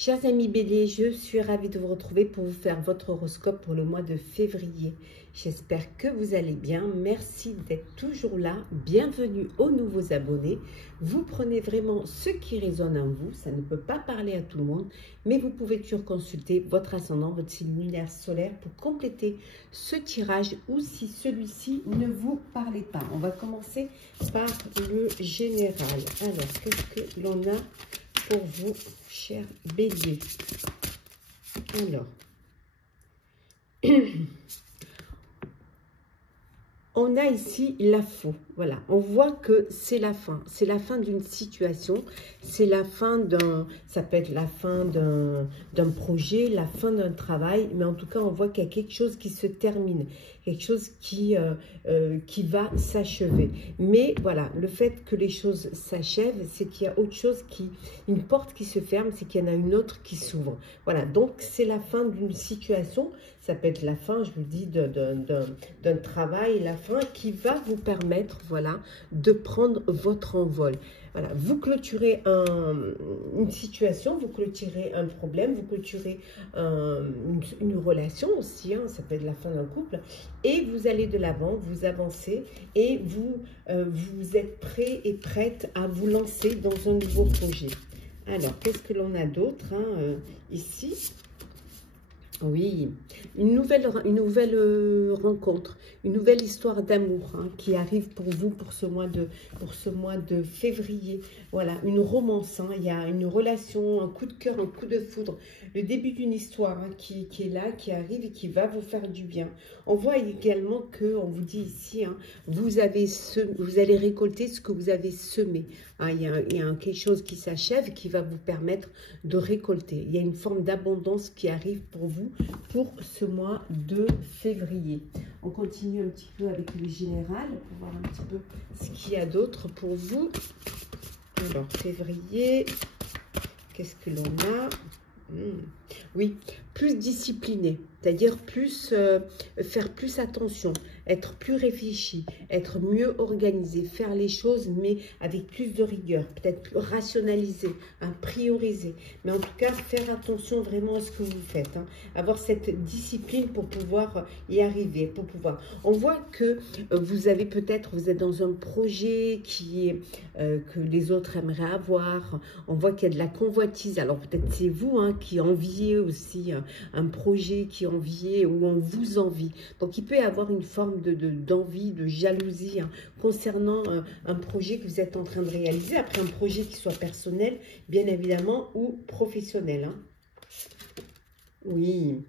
Chers amis Bélier, je suis ravie de vous retrouver pour vous faire votre horoscope pour le mois de février. J'espère que vous allez bien. Merci d'être toujours là. Bienvenue aux nouveaux abonnés. Vous prenez vraiment ce qui résonne en vous. Ça ne peut pas parler à tout le monde, mais vous pouvez toujours consulter votre ascendant, votre signe lunaire solaire pour compléter ce tirage ou si celui-ci ne vous parlait pas. On va commencer par le général. Alors, qu'est-ce que l'on a pour vous, chers Bélier? Alors, on a ici la faux. Voilà, on voit que c'est la fin. C'est la fin d'une situation. C'est la fin d'un... Ça peut être la fin d'un projet, la fin d'un travail. Mais en tout cas, on voit qu'il y a quelque chose qui se termine. Quelque chose qui va s'achever. Mais voilà, le fait que les choses s'achèvent, c'est qu'il y a autre chose qui... Une porte qui se ferme, c'est qu'il y en a une autre qui s'ouvre. Voilà, donc c'est la fin d'une situation. Ça peut être la fin, je vous dis, d'un travail, la fin qui va vous permettre, voilà, de prendre votre envol. Voilà, vous clôturez une situation, vous clôturez un problème, vous clôturez une relation aussi, hein, ça peut être la fin d'un couple, et vous allez de l'avant, vous avancez, et vous êtes prêt et prête à vous lancer dans un nouveau projet. Alors, qu'est-ce que l'on a d'autre ici? Oui, une nouvelle rencontre, une nouvelle histoire d'amour qui arrive pour vous pour ce mois de février. Voilà, une romance, il y a une relation, un coup de cœur, un coup de foudre, le début d'une histoire qui est là, qui arrive et qui va vous faire du bien. On voit également que, on vous dit ici, vous allez récolter ce que vous avez semé. Il y a quelque chose qui s'achève qui va vous permettre de récolter. Il y a une forme d'abondance qui arrive pour vous pour ce mois de février. On continue un petit peu avec le général pour voir un petit peu ce qu'il y a d'autre pour vous. Alors, février, qu'est-ce que l'on a? Oui, plus discipliné, c'est-à-dire faire plus attention, être plus réfléchi, être mieux organisé, faire les choses mais avec plus de rigueur, peut-être plus rationalisé, prioriser. Mais en tout cas, faire attention vraiment à ce que vous faites, avoir cette discipline pour pouvoir y arriver, pour pouvoir. On voit que vous êtes dans un projet que les autres aimeraient avoir. On voit qu'il y a de la convoitise. Alors peut-être c'est vous qui enviez aussi un projet qui enviez ou on vous envie. Donc il peut y avoir une forme d'envie, de jalousie concernant un projet que vous êtes en train de réaliser. Après un projet qui soit personnel, bien évidemment, ou professionnel. Oui.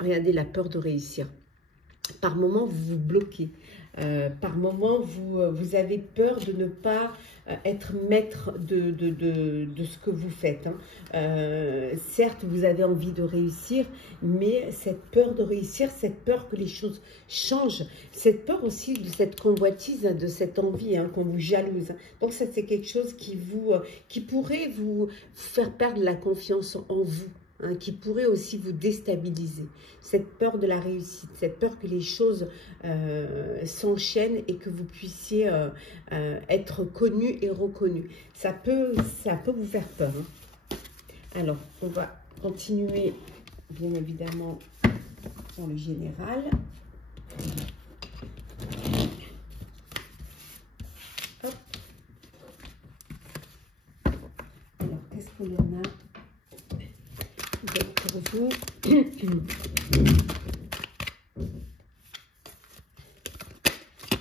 Regardez la peur de réussir. Par moment, vous vous bloquez. Par moment, vous avez peur de ne pas être maître de ce que vous faites. Certes, vous avez envie de réussir, mais cette peur de réussir, cette peur que les choses changent, cette peur aussi de cette convoitise, de cette envie qu'on vous jalouse. Donc ça, c'est quelque chose qui pourrait vous faire perdre la confiance en vous. Qui pourrait aussi vous déstabiliser. Cette peur de la réussite, cette peur que les choses s'enchaînent et que vous puissiez être connu et reconnu. Ça peut vous faire peur. Alors, on va continuer, bien évidemment, pour le général. Hop. Alors, qu'est-ce que l'on a pour vous?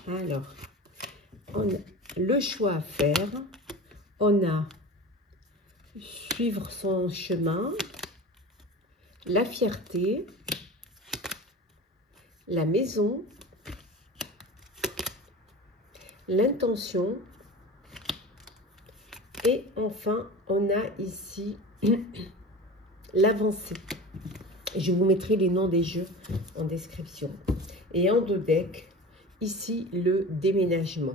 Alors, on a le choix à faire, on a suivre son chemin, la fierté, la maison, l'intention et enfin on a ici l'avancée. Je vous mettrai les noms des jeux en description. Et en dos deck, ici, le déménagement.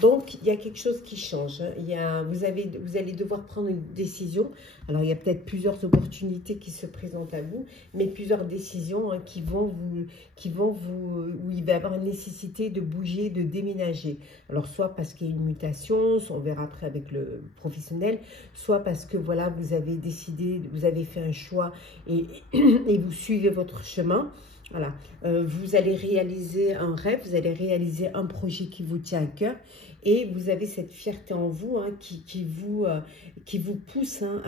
Donc, il y a quelque chose qui change. Hein. Vous allez devoir prendre une décision. Alors, il y a peut-être plusieurs opportunités qui se présentent à vous, mais plusieurs décisions hein, où il va y avoir une nécessité de bouger, de déménager. Alors, soit parce qu'il y a une mutation, soit on verra après avec le professionnel, soit parce que, voilà, vous avez décidé, vous avez fait un choix et, et vous suivez votre chemin. Voilà, vous allez réaliser un rêve, vous allez réaliser un projet qui vous tient à cœur et vous avez cette fierté en vous hein, qui vous pousse hein,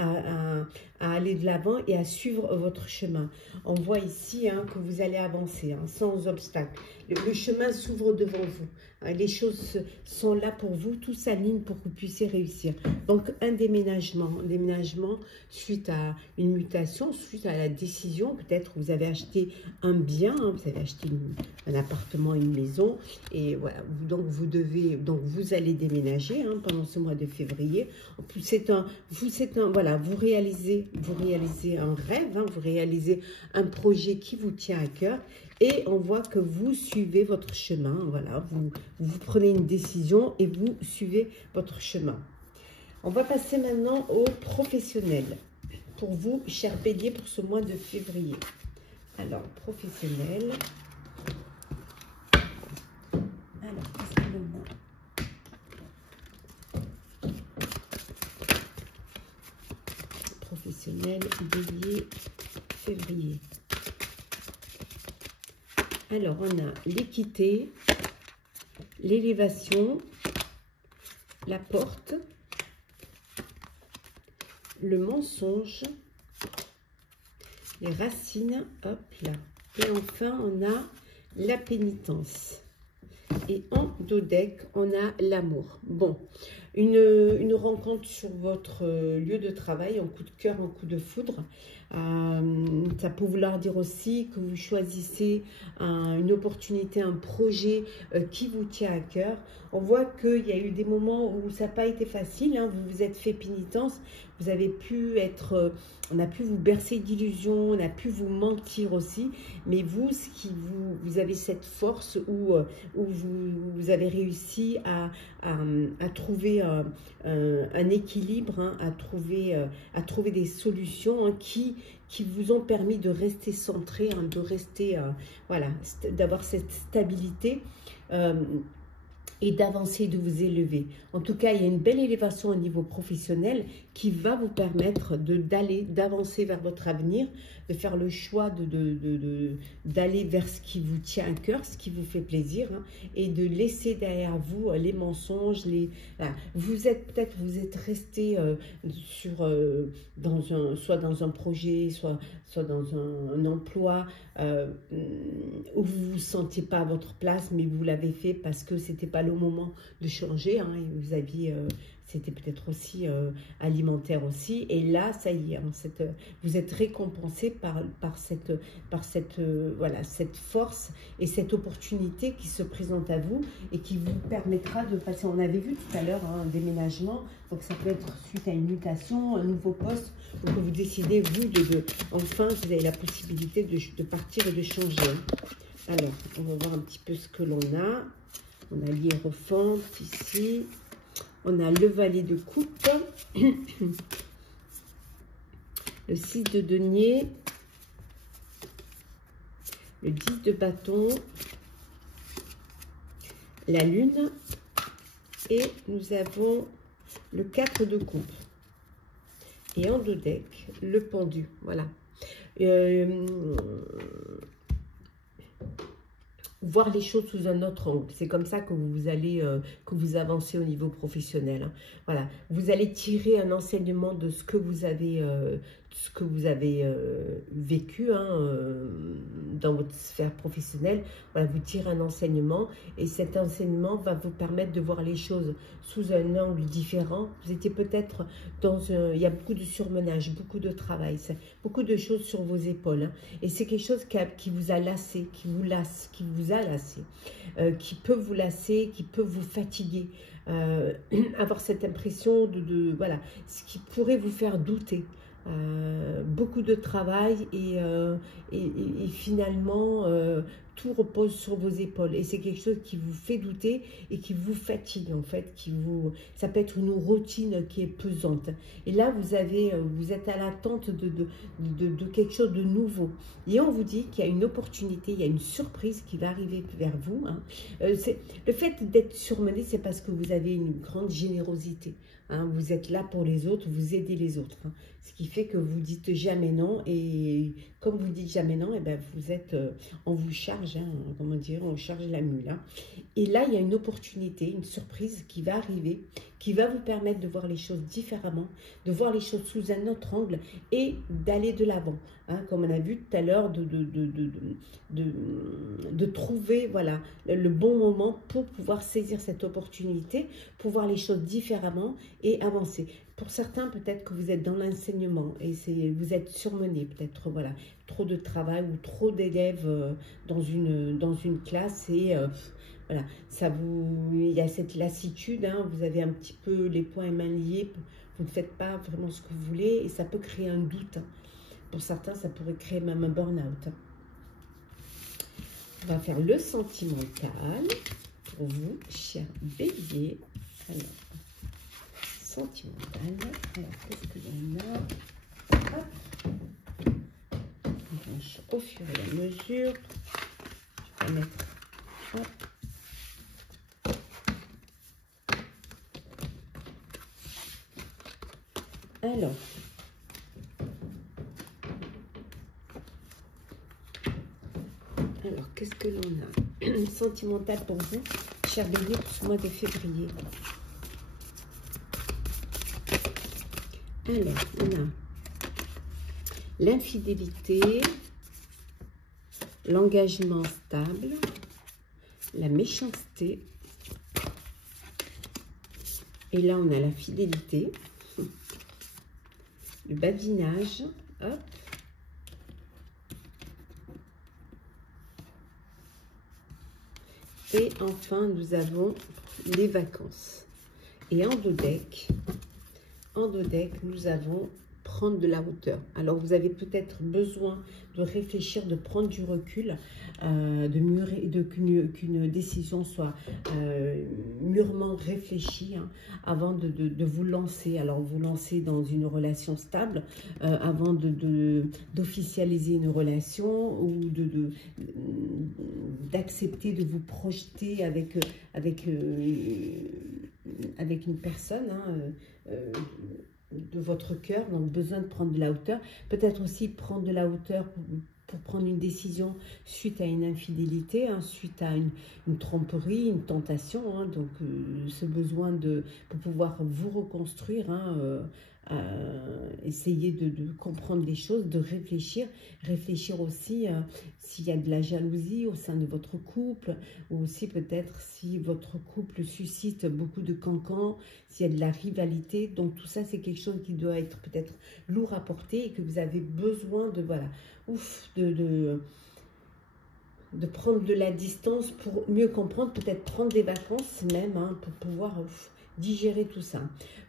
à aller de l'avant et à suivre votre chemin. On voit ici hein, que vous allez avancer hein, sans obstacle. Le chemin s'ouvre devant vous. Hein, les choses sont là pour vous, tout s'aligne pour que vous puissiez réussir. Donc un déménagement suite à une mutation, suite à la décision, peut-être vous avez acheté un bien, hein, vous avez acheté un appartement, une maison, et voilà, donc vous allez déménager hein, pendant ce mois de février. En plus, voilà, vous réalisez un rêve, hein, vous réalisez un projet qui vous tient à cœur, et on voit que vous suivez votre chemin, voilà, vous prenez une décision et vous suivez votre chemin. On va passer maintenant aux professionnels. Pour vous, chers béliers, pour ce mois de février. Alors, professionnel. Alors, qu'est-ce que l'on a? Professionnel, bélier, février. Alors, on a l'équité, l'élévation, la porte, le mensonge, les racines, hop là. Et enfin, on a la pénitence. Et en dos deck, on a l'amour. Bon, une rencontre sur votre lieu de travail, un coup de cœur, un coup de foudre. Ça peut vouloir dire aussi que vous choisissez une opportunité, un projet qui vous tient à cœur. On voit qu'il y a eu des moments où ça n'a pas été facile, hein, vous vous êtes fait pénitence, vous avez pu être, on a pu vous bercer d'illusions, on a pu vous mentir aussi, mais vous, vous avez cette force où vous avez réussi à trouver un équilibre, hein, à trouver des solutions hein, qui vous ont permis de rester centré, hein, de rester, voilà, d'avoir cette stabilité et d'avancer, de vous élever. En tout cas, il y a une belle élévation au niveau professionnel qui va vous permettre d'avancer vers votre avenir, de faire le choix d'aller vers ce qui vous tient à cœur, ce qui vous fait plaisir, hein, et de laisser derrière vous les mensonges. Voilà. Vous êtes resté soit dans un projet, soit dans un emploi où vous ne vous sentiez pas à votre place, mais vous l'avez fait parce que c'était pas le moment de changer, hein, et vous aviez, c'était peut-être aussi alimentaire aussi, et là, ça y est, hein, vous êtes récompensé par cette voilà, cette force et cette opportunité qui se présente à vous et qui vous permettra de passer, on avait vu tout à l'heure, hein, un déménagement, donc ça peut être suite à une mutation, un nouveau poste, ou que vous décidez, vous, enfin, vous avez la possibilité de partir et de changer. Alors, on va voir un petit peu ce que l'on a. On a l'hiérophante ici. On a le valet de coupe. Le 6 de denier. Le 10 de bâton. La lune. Et nous avons le 4 de coupe. Et en dos deck, le pendu. Voilà. Voir les choses sous un autre angle. C'est comme ça que vous allez, que vous avancez au niveau professionnel. Hein. Voilà. Vous allez tirer un enseignement de ce que vous avez, vécu hein, dans votre sphère professionnelle. Voilà, vous tirez un enseignement et cet enseignement va vous permettre de voir les choses sous un angle différent. Vous étiez peut-être il y a beaucoup de surmenage, beaucoup de travail, beaucoup de choses sur vos épaules. Hein, et c'est quelque chose qui vous a lassé, qui vous a lassé, qui peut vous lasser, qui peut vous fatiguer. Avoir cette impression voilà, ce qui pourrait vous faire douter. Beaucoup de travail et finalement tout repose sur vos épaules et c'est quelque chose qui vous fait douter et qui vous fatigue en fait, ça peut être une routine qui est pesante. Et là, vous êtes à l'attente de quelque chose de nouveau. Et on vous dit qu'il y a une opportunité, il y a une surprise qui va arriver vers vous. Hein. Le fait d'être surmené, c'est parce que vous avez une grande générosité. Hein. Vous êtes là pour les autres, vous aidez les autres. Hein. Ce qui fait que vous dites jamais non. Et comme vous dites jamais non, et ben vous êtes, on vous charge, hein, comment dire, on charge la mule. Hein. Et là, il y a une opportunité, une surprise qui va arriver, qui va vous permettre de voir les choses différemment, de voir les choses sous un autre angle et d'aller de l'avant. Hein, comme on a vu tout à l'heure, de trouver voilà, le bon moment pour pouvoir saisir cette opportunité, pour voir les choses différemment et avancer. Pour certains, peut-être que vous êtes dans l'enseignement et vous êtes surmené, peut-être voilà, trop de travail ou trop d'élèves dans une classe et voilà, il y a cette lassitude, hein, vous avez un petit peu les poings et mains liés, vous ne faites pas vraiment ce que vous voulez et ça peut créer un doute. Hein. Pour certains, ça pourrait créer même un burn-out. On va faire le sentimental pour vous, cher bélier. Alors, sentimental. Alors, qu'est-ce qu'il y en a? Hop. Au fur et à mesure. Je vais mettre. Hop. Alors, qu'est-ce que l'on a? Sentimental pour vous, cher bélier, pour ce mois de février. Alors, on a l'infidélité, l'engagement stable, la méchanceté. Et là, on a la fidélité, le badinage, hop. Et enfin, nous avons les vacances. Et en deux decks, nous avons prendre de la hauteur. Alors, vous avez peut-être besoin de réfléchir, de prendre du recul, qu'une décision soit mûrement réfléchie hein, avant de vous lancer. Alors, vous lancer dans une relation stable, avant d'officialiser une relation ou d'accepter de vous projeter avec une personne, hein, de votre cœur, donc besoin de prendre de la hauteur. Peut-être aussi prendre de la hauteur pour prendre une décision suite à une infidélité, hein, suite à une tromperie, une tentation. Hein, donc, ce besoin pour pouvoir vous reconstruire, hein, essayer de comprendre les choses, de réfléchir aussi s'il y a de la jalousie au sein de votre couple, ou aussi peut-être si votre couple suscite beaucoup de cancans, s'il y a de la rivalité. Donc tout ça, c'est quelque chose qui doit être peut-être lourd à porter et que vous avez besoin de, voilà, de prendre de la distance pour mieux comprendre, peut-être prendre des vacances même, hein, pour pouvoir digérer tout ça.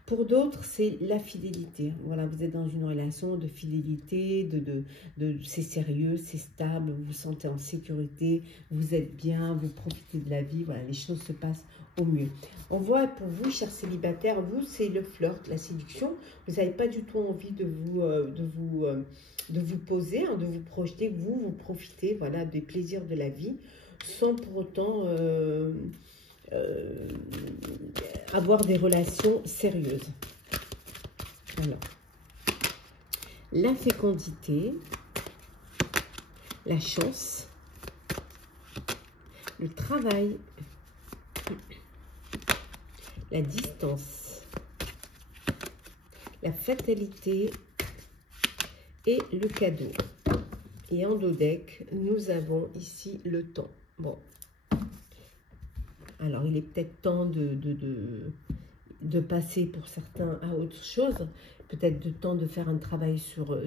Pour d'autres, c'est la fidélité. Voilà, vous êtes dans une relation de fidélité, c'est sérieux, c'est stable, vous vous sentez en sécurité, vous êtes bien, vous profitez de la vie. Voilà, les choses se passent au mieux. On voit pour vous, chers célibataires, vous, c'est le flirt, la séduction. Vous n'avez pas du tout envie de vous poser, hein, de vous projeter. Vous profitez, voilà, des plaisirs de la vie, sans pour autant avoir des relations sérieuses. Alors, l'infécondité, la chance, le travail, la distance, la fatalité et le cadeau. Et en dos deck, nous avons ici le temps. Bon. Alors, il est peut-être temps de passer pour certains à autre chose, peut-être de temps de faire un travail sur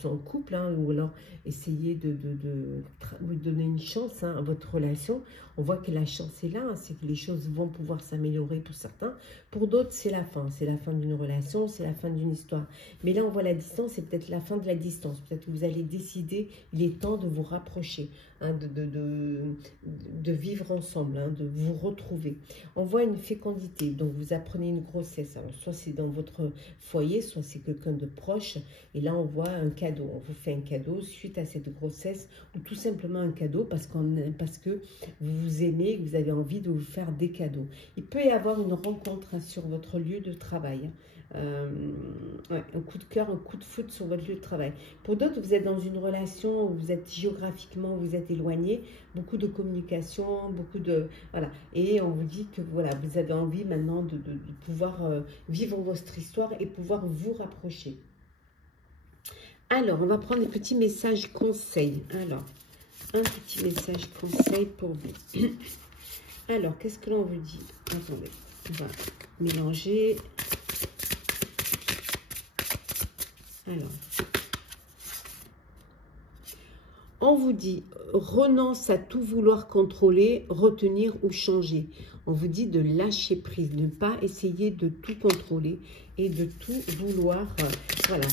son couple, hein, ou alors essayer de lui donner une chance, hein, à votre relation. On voit que la chance est là, hein, c'est que les choses vont pouvoir s'améliorer pour certains. Pour d'autres, c'est la fin d'une relation, c'est la fin d'une histoire. Mais là, on voit la distance, c'est peut-être la fin de la distance. Peut-être que vous allez décider, il est temps de vous rapprocher, hein, de vivre ensemble, hein, de vous retrouver. On voit une fécondité, donc vous apprenez une grossesse. Alors, soit c'est dans votre foyer, soit c'est quelqu'un de proche. Et là, on voit un cadeau. On vous fait un cadeau suite à cette grossesse, ou tout simplement un cadeau parce que vous vous aimez, que vous avez envie de vous faire des cadeaux. Il peut y avoir une rencontre, hein, sur votre lieu de travail. Ouais, un coup de cœur, un coup de foot sur votre lieu de travail. Pour d'autres, vous êtes dans une relation où vous êtes géographiquement, vous êtes éloigné, beaucoup de communication, beaucoup de... Voilà. Et on vous dit que voilà, vous avez envie maintenant de pouvoir vivre votre histoire et pouvoir vous rapprocher. Alors, on va prendre des petits messages conseils. Alors, un petit message conseil pour vous. Alors, qu'est-ce que l'on vous dit? Attendez, on va mélanger. Alors, on vous dit, renonce à tout vouloir contrôler, retenir ou changer. On vous dit de lâcher prise, de ne pas essayer de tout contrôler et de tout vouloir, voilà,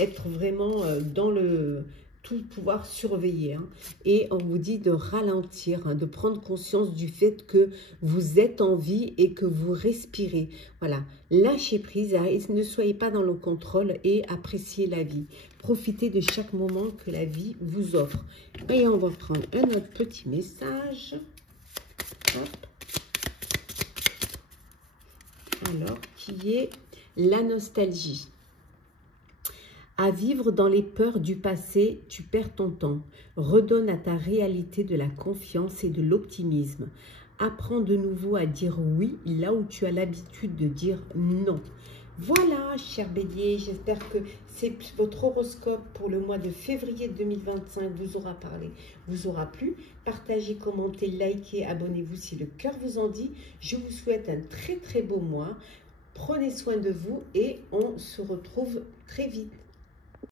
être vraiment dans le... tout pouvoir surveiller, hein. Et on vous dit de ralentir, hein, de prendre conscience du fait que vous êtes en vie et que vous respirez. Voilà, lâchez prise, ne soyez pas dans le contrôle et appréciez la vie. Profitez de chaque moment que la vie vous offre. Et on va prendre un autre petit message. Hop. Alors, qui est la nostalgie. À vivre dans les peurs du passé, tu perds ton temps. Redonne à ta réalité de la confiance et de l'optimisme. Apprends de nouveau à dire oui là où tu as l'habitude de dire non. Voilà, cher Bélier, j'espère que votre horoscope pour le mois de février 2025 vous aura parlé, vous aura plu. Partagez, commentez, likez, abonnez-vous si le cœur vous en dit. Je vous souhaite un très très beau mois. Prenez soin de vous et on se retrouve très vite.